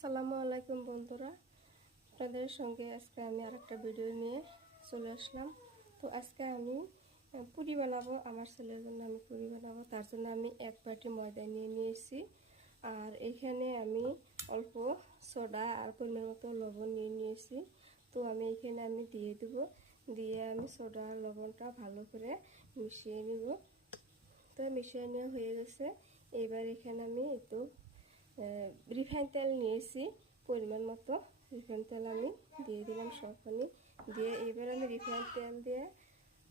আসসালামু আলাইকুম বন্ধুরা। আপনাদের সঙ্গে আজকে আমি আর একটা ভিডিও নিয়ে চলে আসলাম। তো আজকে আমি পুরি বানাবো। আমার ছেলের জন্য আমি পুরি বানাবো। তার জন্য আমি এক বাটি ময়দা নিয়ে নিয়েছি। আর এখানে আমি অল্প সোডা আর পরিমাণ মতো লবণ নিয়ে নিয়েছি। তো আমি এখানে আমি দিয়ে দেব। দিয়ে আমি সোডা আর লবণটা ভালো করে মিশিয়ে নিব। তো মিশিয়ে নেওয়া হয়ে গেছে। এবার এখানে আমি একটু রিফাইন তেল নিয়েছি, পরিমাণ মতো। রিফাইন তেল আমি দিয়ে দিলাম সবখানি। দিয়ে এবার আমি রিফাইন তেল দিয়ে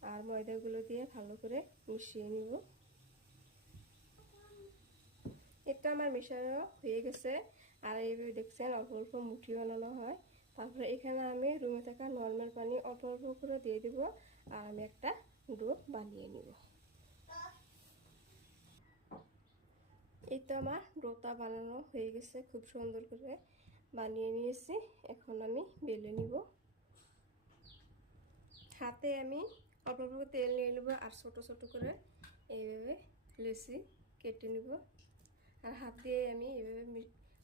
আর ময়দাগুলো দিয়ে ভালো করে মিশিয়ে নিব। এটা আমার মেশানো হয়ে গেছে। আর এইভাবে দেখছেন, অল্প অল্প মুঠি বানানো হয়। তারপরে এখানে আমি রুমে থাকা নর্মাল পানি অল্প অল্প করে দিয়ে দিব। আর আমি একটা ডো বানিয়ে নিব। এই তো আমার ডোটা বানানো হয়ে গেছে, খুব সুন্দর করে বানিয়ে নিয়েছি। এখন আমি বেলে নিব। হাতে আমি অল্প অল্প তেল নিয়ে নেব আর ছোট ছোট করে এইভাবে লেসি কেটে নেব। আর হাত দিয়ে আমি এইভাবে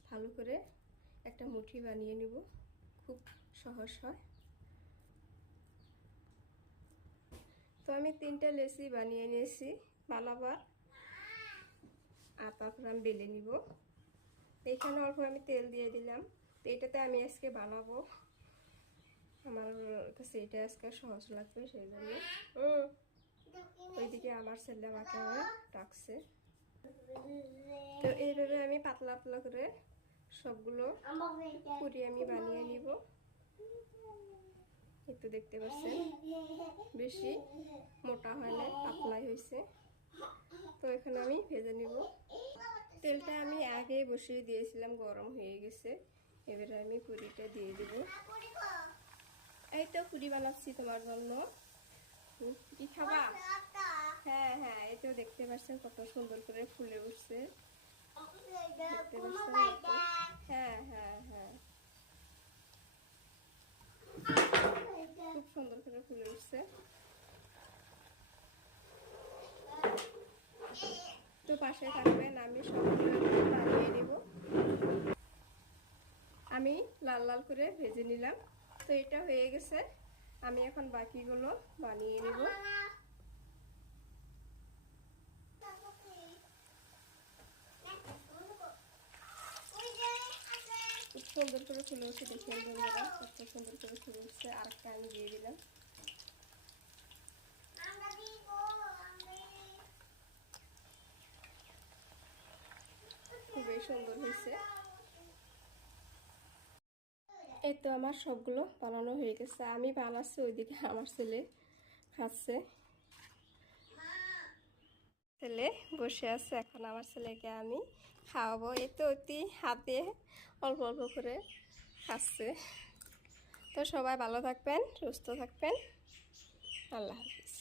ভালো করে একটা মুঠি বানিয়ে নেব। খুব সহজ হয়। তো আমি তিনটা লেসি বানিয়ে নিয়েছি। বানাবার আর তারপর আমি বেলে নিব। এইখানে অল্প আমি তেল দিয়ে দিলাম। তো এটাতে আমি আজকে বানাবো। আমার কাছে এটা আজকে সহজ লাগবে সেই জন্য ওইদিকে আমার ছেলে আমাকে ডাকছে। তো এইভাবে আমি পাতলা পাতলা করে সবগুলো পুরি আমি বানিয়ে নিব। একটু দেখতে পাচ্ছেন? বেশি মোটা হয় না পাতলাই হয়েছে তো এখানে আমি ভেজে নিব। তেলটা আমি আগে বসিয়ে দিয়েছিলাম, গরম হয়ে গেছে। এবারে আমি পুরিটা দিয়ে দেব। এই তো পুরি বানাচ্ছি তোমার জন্য। কি খাবা? হ্যাঁ হ্যাঁ এই তো দেখতে পাচ্ছেন কত সুন্দর করে ফুলে উঠছে। দেখতে পাচ্ছেন হ্যাঁ হ্যাঁ হ্যাঁ। খুব সুন্দর করে ফুলে উঠছে। পাশে থাকবেন, আমি সবগুলো বানিয়ে আমি লাল লাল করে ভেজে নিলাম। তো এটা হয়ে গেছে, আমি এখন বাকিগুলো বানিয়ে নেব। সুন্দর করে ফুলে উঠছে কত সুন্দর করে ফুলে উঠছে। আরেকটা আমি দিয়ে দিলাম। সুন্দর হয়েছে। এই তো আমার সবগুলো বানানো হয়ে গেছে। আমি বানাচ্ছি, ওইদিকে আমার ছেলে খাচ্ছে। ছেলে বসে আছে, এখন আমার ছেলেকে আমি খাওয়াবো। এই তো অতি হাতে অল্প অল্প করে খাচ্ছে। তো সবাই ভালো থাকবেন, সুস্থ থাকবেন। আল্লাহ হাফিজ।